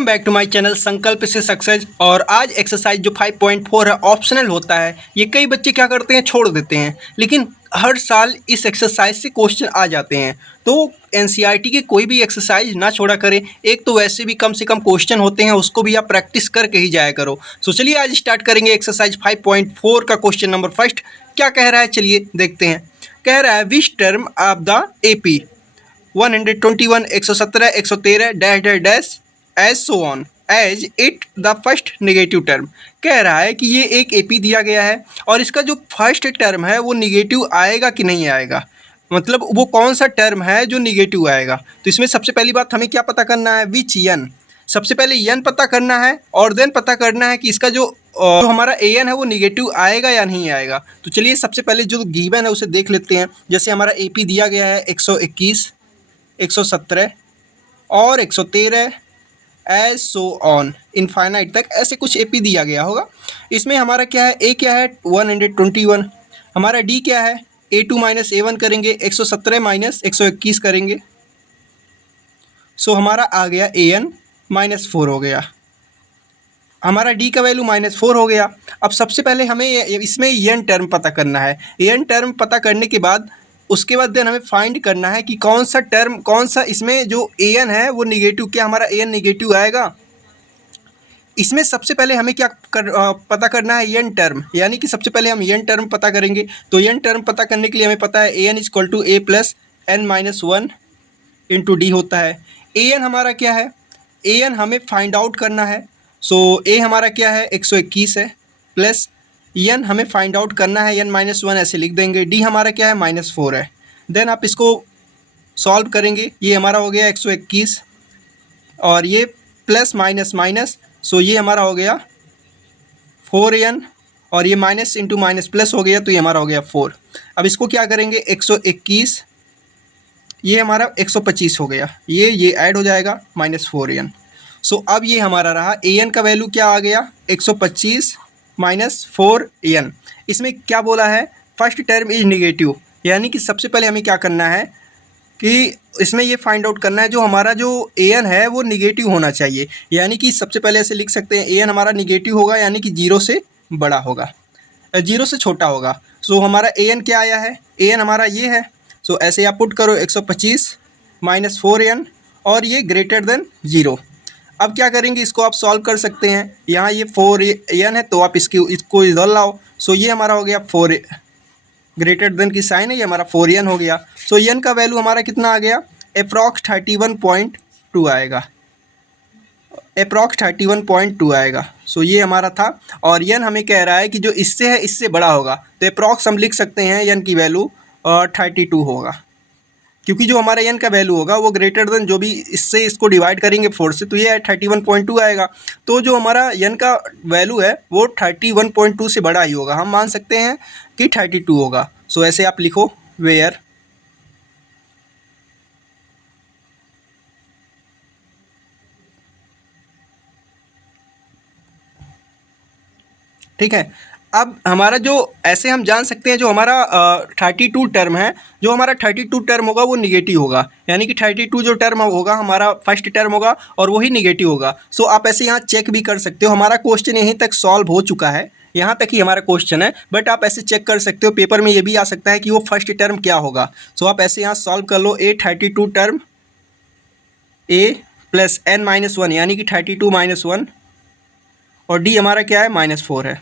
Welcome back to my channel Sankalp से success. और आज एक्सरसाइज जो 5.4 है ऑप्शनल होता है। ये कई बच्चे क्या करते हैं, छोड़ देते हैं, लेकिन हर साल इस एक्सरसाइज से क्वेश्चन आ जाते हैं। तो एनसीईआरटी की कोई भी एक्सरसाइज ना छोड़ा करें। एक तो वैसे भी कम से कम क्वेश्चन होते हैं, उसको भी आप प्रैक्टिस करके ही जाया करो। सो चलिए आज स्टार्ट करेंगे एक्सरसाइज 5.4 का क्वेश्चन नंबर फर्स्ट। क्या कह रहा है, चलिए देखते हैं। कह रहा है which term of the AP 121 117 113 dash dash dash as so on as it the first negative term. कह रहा है कि ये एक एपी दिया गया है और इसका जो फर्स्ट टर्म है वो निगेटिव आएगा कि नहीं आएगा, मतलब वो कौन सा टर्म है जो निगेटिव आएगा। तो इसमें सबसे पहली बात हमें क्या पता करना है, विच यन। सबसे पहले यन पता करना है और देन पता करना है कि इसका जो हमारा ए एन है वो निगेटिव आएगा या नहीं आएगा। तो चलिए सबसे पहले जो गिवन है उसे देख लेते हैं। जैसे हमारा एपी दिया गया है 121 117 और 113 एज सो ऑन इनफाइनाइट तक, ऐसे कुछ एपी दिया गया होगा। इसमें हमारा क्या है, ए क्या है 121, हमारा डी क्या है A2 माइनस A1 करेंगे, 117 माइनस 121 करेंगे। सो हमारा आ गया AN -4 हो गया, हमारा डी का वैल्यू -4 हो गया। अब सबसे पहले हमें इसमें एन टर्म पता करना है। एन टर्म पता करने के बाद उसके बाद देन हमें फाइंड करना है कि कौन सा टर्म, कौन सा इसमें जो एन है वो निगेटिव, क्या हमारा एन निगेटिव आएगा। इसमें सबसे पहले हमें क्या पता करना है, एन टर्म, यानी कि सबसे पहले हम एन टर्म पता करेंगे। तो एन टर्म पता करने के लिए हमें पता है n equal to A + n-1 into d होता है। एन हमारा क्या है, एन हमें फाइंड आउट करना है। सो ए हमारा क्या है 121 है, प्लस एन हमें फाइंड आउट करना है n-1 ऐसे लिख देंगे। डी हमारा क्या है -4 है। देन आप इसको सॉल्व करेंगे, ये हमारा हो गया 121 और ये प्लस माइनस माइनस, सो ये हमारा हो गया 4n और ये माइनस इंटू माइनस प्लस हो गया, तो ये हमारा हो गया 4। अब इसको क्या करेंगे 121, ये हमारा 125 हो गया, ये ऐड हो जाएगा -4n। सो अब ये हमारा रहा an का वैल्यू क्या आ गया 125 -4n। इसमें क्या बोला है, फर्स्ट टर्म इज निगेटिव, यानी कि सबसे पहले हमें क्या करना है कि इसमें ये फाइंड आउट करना है जो हमारा जो an है वो निगेटिव होना चाहिए। यानी कि सबसे पहले ऐसे लिख सकते हैं an हमारा निगेटिव होगा, यानी कि 0 से बड़ा होगा, 0 से छोटा होगा। सो हमारा an क्या आया है, an हमारा ये है। सो ऐसे आप पुट करो 125 -4n और ये ग्रेटर देन 0। अब क्या करेंगे, इसको आप सॉल्व कर सकते हैं। यहाँ ये 4n है तो आप इसको इधर लाओ। सो ये हमारा हो गया 4 ग्रेटर देन की साइन है, ये हमारा 4n हो गया। सो n का वैल्यू हमारा कितना आ गया, अप्रॉक्स 31.2 आएगा, अप्रॉक्स 31.2 आएगा। सो ये हमारा था और n हमें कह रहा है कि जो इससे है इससे बड़ा होगा, तो अप्रॉक्स हम लिख सकते हैं n की वैल्यू 32 होगा, क्योंकि जो हमारा n का वैल्यू होगा वो ग्रेटर देन जो भी इससे इसको डिवाइड करेंगे 4 से, तो ये 31.2 आएगा। तो जो हमारा n का वैल्यू है वो 31.2 से बड़ा ही होगा, हम मान सकते हैं कि 32 होगा। सो ऐसे आप लिखो वेयर ठीक है। अब हमारा जो ऐसे हम जान सकते हैं जो हमारा 32 टर्म है, जो हमारा 32 टर्म होगा वो निगेटिव होगा, यानी कि 32 जो टर्म होगा हमारा फर्स्ट टर्म होगा और वही निगेटिव होगा। सो आप ऐसे यहाँ चेक भी कर सकते हो। हमारा क्वेश्चन यहीं तक सॉल्व हो चुका है, यहाँ तक ही हमारा क्वेश्चन है, बट आप ऐसे चेक कर सकते हो। पेपर में ये भी आ सकता है कि वो फर्स्ट टर्म क्या होगा। सो आप ऐसे यहाँ सॉल्व कर लो, A32 टर्म A + n-1 यानी कि 32 - 1 और डी हमारा क्या है -4 है।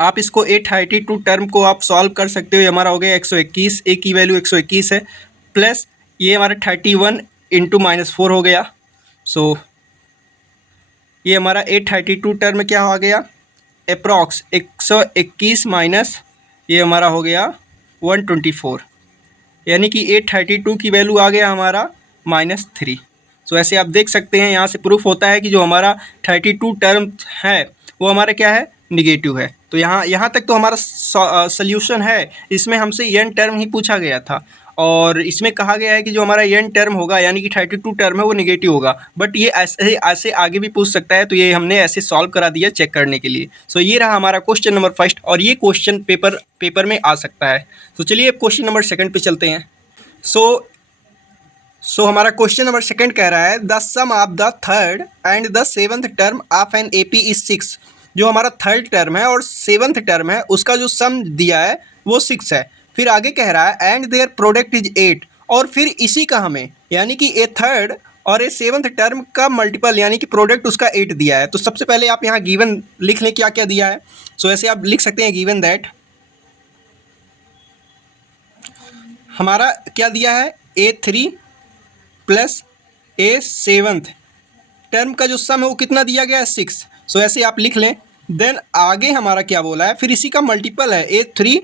आप इसको A32 टर्म को आप सॉल्व कर सकते हो। ये हमारा हो गया 121, ए की वैल्यू 121 है, प्लस ये हमारा 31 इंटू -4 हो गया। सो ये हमारा A32 टर्म क्या हो गया, अप्रॉक्स 121 माइनस ये हमारा हो गया 124, यानी कि A32 की वैल्यू आ गया हमारा -3। सो ऐसे आप देख सकते हैं, यहाँ से प्रूफ होता है कि जो हमारा 32 टर्म है वो हमारा क्या है, निगेटिव है। तो यहाँ तक तो हमारा सल्यूशन है। इसमें हमसे एन टर्म ही पूछा गया था और इसमें कहा गया है कि जो हमारा एन टर्म होगा यानी कि 32 टर्म है वो निगेटिव होगा, बट ये ऐसे आगे भी पूछ सकता है, तो ये हमने ऐसे सॉल्व करा दिया चेक करने के लिए। सो ये रहा हमारा क्वेश्चन नंबर फर्स्ट और ये क्वेश्चन पेपर में आ सकता है। तो चलिए अब क्वेश्चन नंबर सेकंड पे चलते हैं। सो सो हमारा क्वेश्चन नंबर सेकंड कह रहा है the sum of the third and the seventh term of an AP is 6। जो हमारा थर्ड टर्म है और सेवंथ टर्म है उसका जो सम दिया है वो 6 है। फिर आगे कह रहा है एंड देयर प्रोडक्ट इज 8, और फिर इसी का हमें यानी कि ए थर्ड और ए सेवंथ टर्म का मल्टीपल यानी कि प्रोडक्ट उसका 8 दिया है। तो सबसे पहले आप यहाँ गिवन लिख लें क्या क्या दिया है। सो ऐसे आप लिख सकते हैं गिवन दैट हमारा क्या दिया है A3 प्लस ए सेवंथ टर्म का जो सम है वो कितना दिया गया है 6। सो ऐसे आप लिख लें। देन आगे हमारा क्या बोला है, फिर इसी का मल्टीपल है A3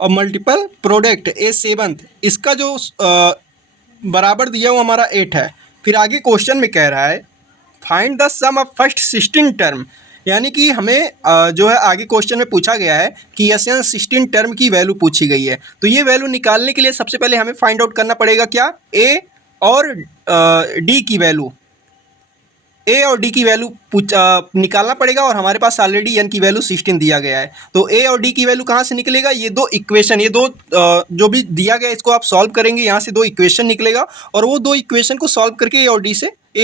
और मल्टीपल प्रोडक्ट ए सेवंथ, इसका जो बराबर दिया वो हमारा 8 है। फिर आगे क्वेश्चन में कह रहा है find the sum of first 16 term, यानी कि हमें जो है आगे क्वेश्चन में पूछा गया है कि एस एन 16 टर्म की वैल्यू पूछी गई है। तो ये वैल्यू निकालने के लिए सबसे पहले हमें फाइंड आउट करना पड़ेगा क्या, ए और डी की वैल्यू, ए और डी की वैल्यू निकालना पड़ेगा। और हमारे पास ऑलरेडी एन की वैल्यू 16 दिया गया है। तो ए और डी की वैल्यू कहाँ से निकलेगा, ये दो इक्वेशन, ये दो जो भी दिया गया है इसको आप सॉल्व करेंगे, यहाँ से दो इक्वेशन निकलेगा और वो दो इक्वेशन को सॉल्व करके ए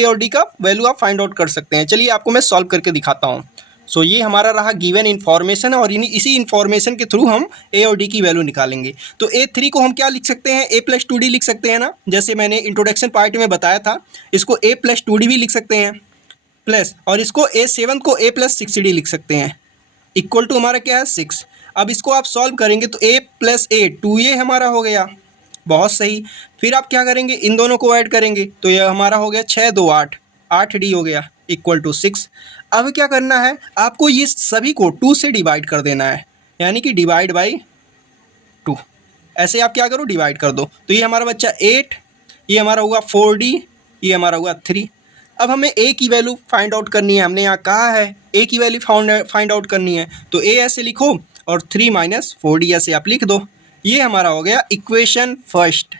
और डी का वैल्यू आप फाइंड आउट कर सकते हैं। चलिए आपको मैं सॉल्व करके दिखाता हूँ। सो ये हमारा रहा गिवन इन्फॉर्मेशन और इसी इन्फॉर्मेशन के थ्रू हम ए और डी की वैल्यू निकालेंगे। तो A3 को हम क्या लिख सकते हैं, A+2D लिख सकते हैं ना, जैसे मैंने इंट्रोडक्शन पार्ट में बताया था। इसको A+2D भी लिख सकते हैं प्लस, और इसको A7 को A+6D लिख सकते हैं। इक्वल टू हमारा क्या है 6। अब इसको आप सॉल्व करेंगे तो A+8 2A हमारा हो गया, बहुत सही। फिर आप क्या करेंगे, इन दोनों को ऐड करेंगे तो यह हमारा हो गया 6 2 8 8D हो गया इक्वल टू 6। अब क्या करना है, आपको ये सभी को 2 से डिवाइड कर देना है, यानी कि डिवाइड बाई 2। ऐसे आप क्या करो, डिवाइड कर दो। तो ये हमारा बच्चा 8, ये हमारा हुआ 4D, ये हमारा हुआ 3। अब हमें ए की वैल्यू फाइंड आउट करनी है, हमने यहाँ कहा है ए की वैल्यू फाइंड आउट करनी है। तो ए ऐसे लिखो और 3 - 4D ऐसे आप लिख दो। ये हमारा हो गया इक्वेशन फर्स्ट,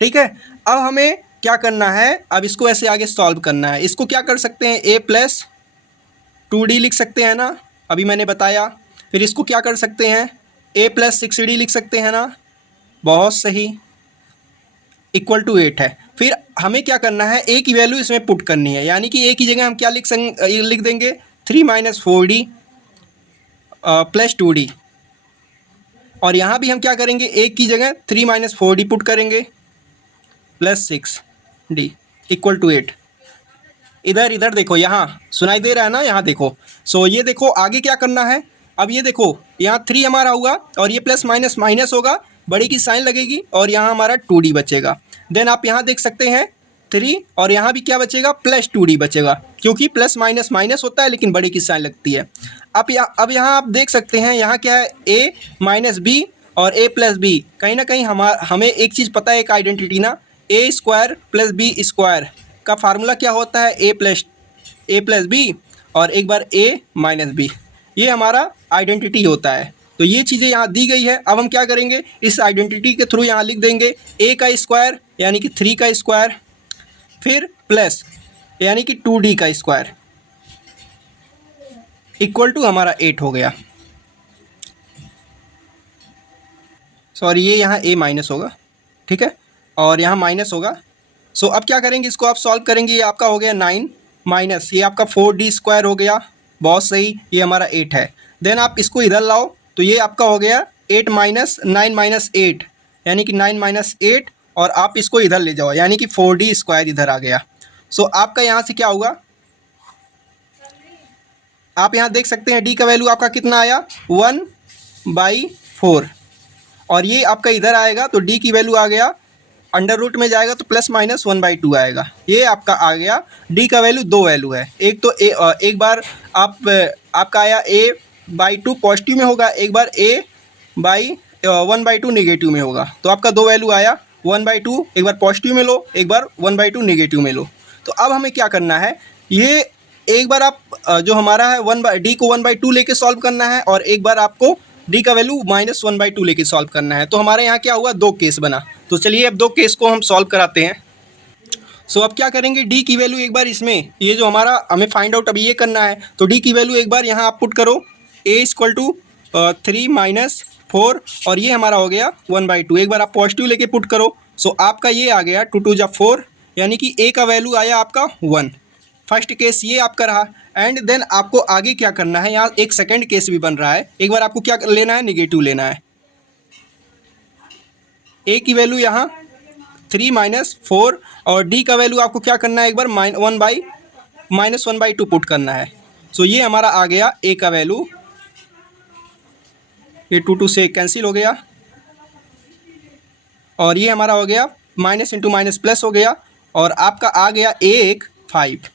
ठीक है। अब हमें क्या करना है, अब इसको ऐसे आगे सॉल्व करना है। इसको क्या कर सकते हैं, A+2D लिख सकते हैं ना, अभी मैंने बताया। फिर इसको क्या कर सकते हैं, A+6D लिख सकते हैं ना, बहुत सही, इक्वल टू 8 है। फिर हमें क्या करना है, ए की वैल्यू इसमें पुट करनी है, यानी कि ए की जगह हम क्या लिख देंगे 3 - 4D प्लस 2D। और यहाँ भी हम क्या करेंगे, ए की जगह 3 - 4D पुट करेंगे प्लस 6D इक्वल टू 8। इधर इधर देखो, यहाँ सुनाई दे रहा है ना, यहाँ देखो। सो ये देखो आगे क्या करना है, अब ये देखो यहाँ 3 हमारा होगा और ये प्लस माइनस माइनस होगा, बड़ी की साइन लगेगी और यहाँ हमारा 2D बचेगा। देन आप यहाँ देख सकते हैं 3 और यहाँ भी क्या बचेगा, प्लस 2D बचेगा, क्योंकि प्लस माइनस माइनस होता है लेकिन बड़ी की साइन लगती है। अब यहाँ आप देख सकते हैं यहाँ क्या है, A - B और A+B। कहीं ना कहीं हमें एक चीज़ पता है, एक आइडेंटिटी ना, A² + B² का फार्मूला क्या होता है, A+B और एक बार A - B, ये हमारा आइडेंटिटी होता है। तो ये चीज़ें यहाँ दी गई है। अब हम क्या करेंगे, इस आइडेंटिटी के थ्रू यहाँ लिख देंगे A का स्क्वायर यानी कि 3 का स्क्वायर, फिर प्लस यानी कि 2D का स्क्वायर इक्वल टू हमारा 8 हो गया। सॉरी, ये यहाँ A माइनस होगा, ठीक है, और यहाँ माइनस होगा। सो अब क्या करेंगे, इसको आप सॉल्व करेंगे, ये आपका हो गया 9 माइनस ये आपका 4D² हो गया, बहुत सही, ये हमारा 8 है। देन आप इसको इधर लाओ तो ये आपका हो गया 8 - 9 - 8 यानी कि 9 - 8, और आप इसको इधर ले जाओ यानी कि 4D² इधर आ गया। सो आपका यहाँ से क्या होगा, आप यहाँ देख सकते हैं डी का वैल्यू आपका कितना आया 1/4, और ये आपका इधर आएगा तो डी की वैल्यू आ गया, अंडर रूट में जाएगा तो प्लस माइनस 1/2 आएगा। ये आपका आ गया, डी का वैल्यू 2 वैल्यू है, एक तो एक बार आपका आया A/2 पॉजिटिव में होगा, एक बार A/1/2 नेगेटिव में होगा। तो आपका 2 वैल्यू आया 1/2, एक बार पॉजिटिव में लो, एक बार 1/2 नेगेटिव में लो। तो अब हमें क्या करना है, ये एक बार आप जो हमारा है डी को 1/2 लेके सॉल्व करना है, और एक बार आपको डी का वैल्यू -1/2 लेके सॉल्व करना है। तो हमारे यहाँ क्या हुआ, 2 केस बना। तो चलिए अब 2 केस को हम सॉल्व कराते हैं। सो अब क्या करेंगे, डी की वैल्यू एक बार इसमें, ये जो हमारा हमें फाइंड आउट अभी ये करना है, तो डी की वैल्यू एक बार यहाँ आप पुट करो, A = 3 - 4 और ये हमारा हो गया 1/2। एक बार आप पॉजिटिव लेके पुट करो सो आपका ये आ गया 2 2 जा 4, यानी कि ए का वैल्यू आया आपका 1। फर्स्ट केस ये आपका रहा। एंड देन आपको आगे क्या करना है, यहाँ एक सेकंड केस भी बन रहा है। एक बार आपको क्या लेना है, निगेटिव लेना है। ए की वैल्यू यहाँ 3 - 4 और डी का वैल्यू आपको क्या करना है, एक बार -1/2 पुट करना है। सो ये हमारा आ गया ए का वैल्यू, ये 2 2 से कैंसिल हो गया और ये हमारा हो गया माइनस इंटू माइनस प्लस हो गया और आपका आ गया ए 5।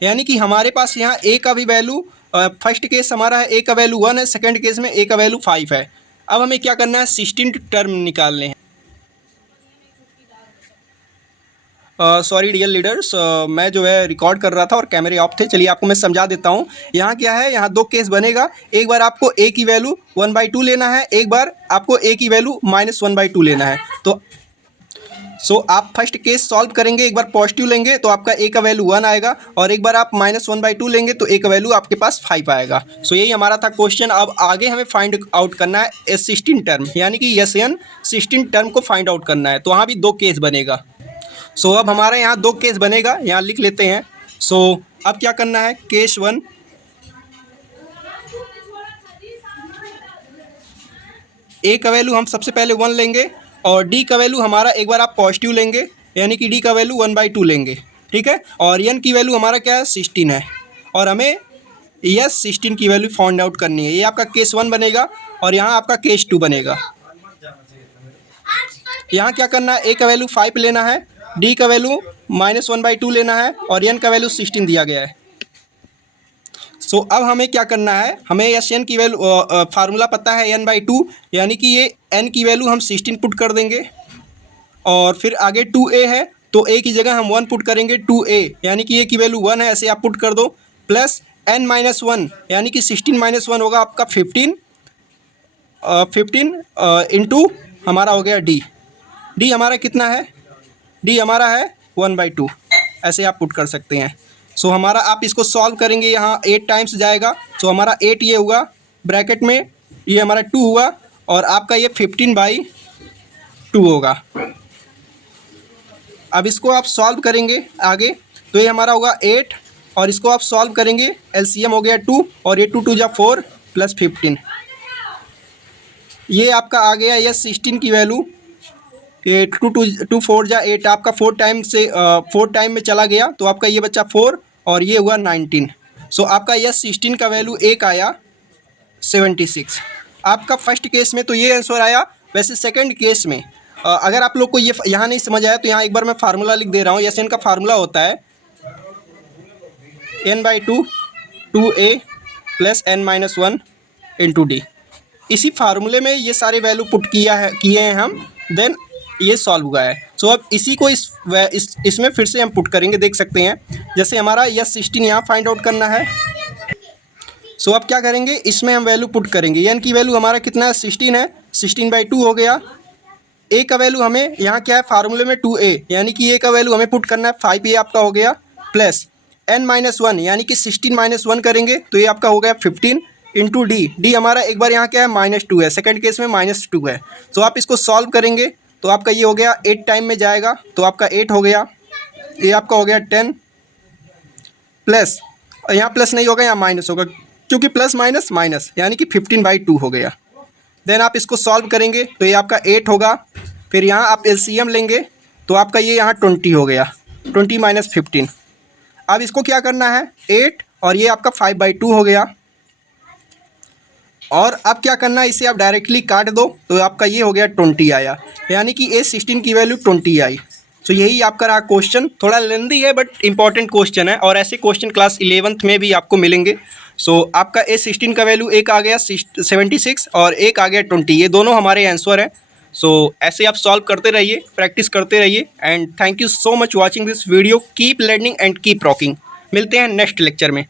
यानी कि हमारे पास यहाँ ए का भी वैल्यू, फर्स्ट केस हमारा है ए का वैल्यू 1 है, सेकंड केस में ए का वैल्यू 5 है। अब हमें क्या करना है, 16 टर्म निकालने हैं। सॉरी डियर लीडर्स, मैं जो है रिकॉर्ड कर रहा था और कैमरे ऑफ थे। चलिए आपको मैं समझा देता हूँ। यहाँ क्या है, यहाँ दो केस बनेगा। एक बार आपको ए की वैल्यू 1/2 लेना है, एक बार आपको ए की वैल्यू -1/2 लेना है। तो आप फर्स्ट केस सॉल्व करेंगे, एक बार पॉजिटिव लेंगे तो आपका ए का वैल्यू 1 आएगा और एक बार आप -1/2 लेंगे तो ए का वैल्यू आपके पास 5 आएगा। सो यही हमारा था क्वेश्चन। अब आगे हमें फाइंड आउट करना है S16 टर्म, यानी कि SN 16 टर्म को फाइंड आउट करना है। तो वहाँ भी दो केस बनेगा। सो अब हमारे यहाँ दो केस बनेगा, यहाँ लिख लेते हैं। सो अब क्या करना है, केस 1, ए का वैल्यू हम सबसे पहले 1 लेंगे और डी का वैल्यू हमारा एक बार आप पॉजिटिव लेंगे, यानी कि डी का वैल्यू 1/2 लेंगे, ठीक है। और एन की वैल्यू हमारा क्या है, 16 है और हमें यस 16 की वैल्यू फाइंड आउट करनी है। ये आपका केस 1 बनेगा और यहाँ आपका केस 2 बनेगा। यहाँ क्या करना है, ए का वैल्यू 5 लेना है, डी का वैल्यू -1/2 लेना है और एन का वैल्यू 16 दिया गया है। सो अब हमें क्या करना है, हमें एस एन की वैल्यू फार्मूला पता है n/2, यानी कि ये n की वैल्यू हम 16 पुट कर देंगे और फिर आगे 2a है तो a की जगह हम 1 पुट करेंगे 2a, यानी कि a की वैल्यू 1 है, ऐसे आप पुट कर दो, प्लस n-1 यानी कि 16 - 1 होगा आपका 15 इंटू हमारा हो गया डी हमारा कितना है, डी हमारा है 1/2, ऐसे आप पुट कर सकते हैं। सो हमारा आप इसको सॉल्व करेंगे, यहाँ 8 टाइम्स जाएगा। सो हमारा 8 ये हुआ ब्रैकेट में, ये हमारा 2 हुआ और आपका ये 15/2 होगा। अब इसको आप सॉल्व करेंगे आगे तो ये हमारा होगा 8 और इसको आप सॉल्व करेंगे, एलसीएम हो गया 2 और ये 2 2 जा 4 प्लस 15, ये आपका आ गया ये 16 की वैल्यू, ये 2 4 जा 8 आपका 4 टाइम से 4 टाइम में चला गया तो आपका ये बच्चा 4 और ये हुआ 19। सो आपका यह 16 का वैल्यू एक आया 76। आपका फर्स्ट केस में तो ये आंसर आया। वैसे सेकंड केस में अगर आप लोग को ये यहाँ नहीं समझ आया तो यहाँ एक बार मैं फार्मूला लिख दे रहा हूँ। एस एन का फार्मूला होता है n/2 2a plus n-1 into D. इसी फार्मूले में ये सारे वैल्यू पुट किए हैं हम, देन ये सॉल्व हुआ है। सो अब इसी को इसमें फिर से हम पुट करेंगे, देख सकते हैं। जैसे हमारा यह 16 यहाँ फाइंड आउट करना है। सो अब क्या करेंगे, इसमें हम वैल्यू पुट करेंगे। एन की वैल्यू हमारा कितना है, 16 है, 16/2 हो गया। ए का वैल्यू हमें यहाँ क्या है फार्मूले में 2a, यानी कि ए का वैल्यू हमें पुट करना है 5a आपका हो गया, प्लस n-1 यानी कि 16 - 1 करेंगे तो ये आपका हो गया 15 इंटू डी हमारा एक बार यहाँ क्या है -2 है, सेकंड केस में -2 है। तो आप इसको सॉल्व करेंगे तो आपका ये हो गया 8 टाइम में जाएगा तो आपका 8 हो गया, ये आपका हो गया 10 प्लस, यहाँ प्लस नहीं होगा यहाँ माइनस होगा क्योंकि प्लस माइनस माइनस, यानी कि 15/2 हो गया। देन आप इसको सॉल्व करेंगे तो ये आपका 8 होगा, फिर यहाँ आप एलसीएम लेंगे तो आपका ये यहाँ 20 हो गया, 20 - 15। अब इसको क्या करना है 8 और ये आपका 5/2 हो गया। और अब क्या करना है, इसे आप डायरेक्टली काट दो तो आपका ये हो गया 20 आया, यानी कि A16 की वैल्यू 20 आई। तो यही आपका रहा क्वेश्चन। थोड़ा लेंदी है बट इंपॉर्टेंट क्वेश्चन है और ऐसे क्वेश्चन क्लास 11th में भी आपको मिलेंगे। सो आपका A16 का वैल्यू एक आ गया 76 और एक आ गया 20, ये दोनों हमारे आंसर हैं। सो ऐसे आप सॉल्व करते रहिए, प्रैक्टिस करते रहिए and thank you so much watching this video. Keep learning and keep rocking. मिलते हैं नेक्स्ट लेक्चर में।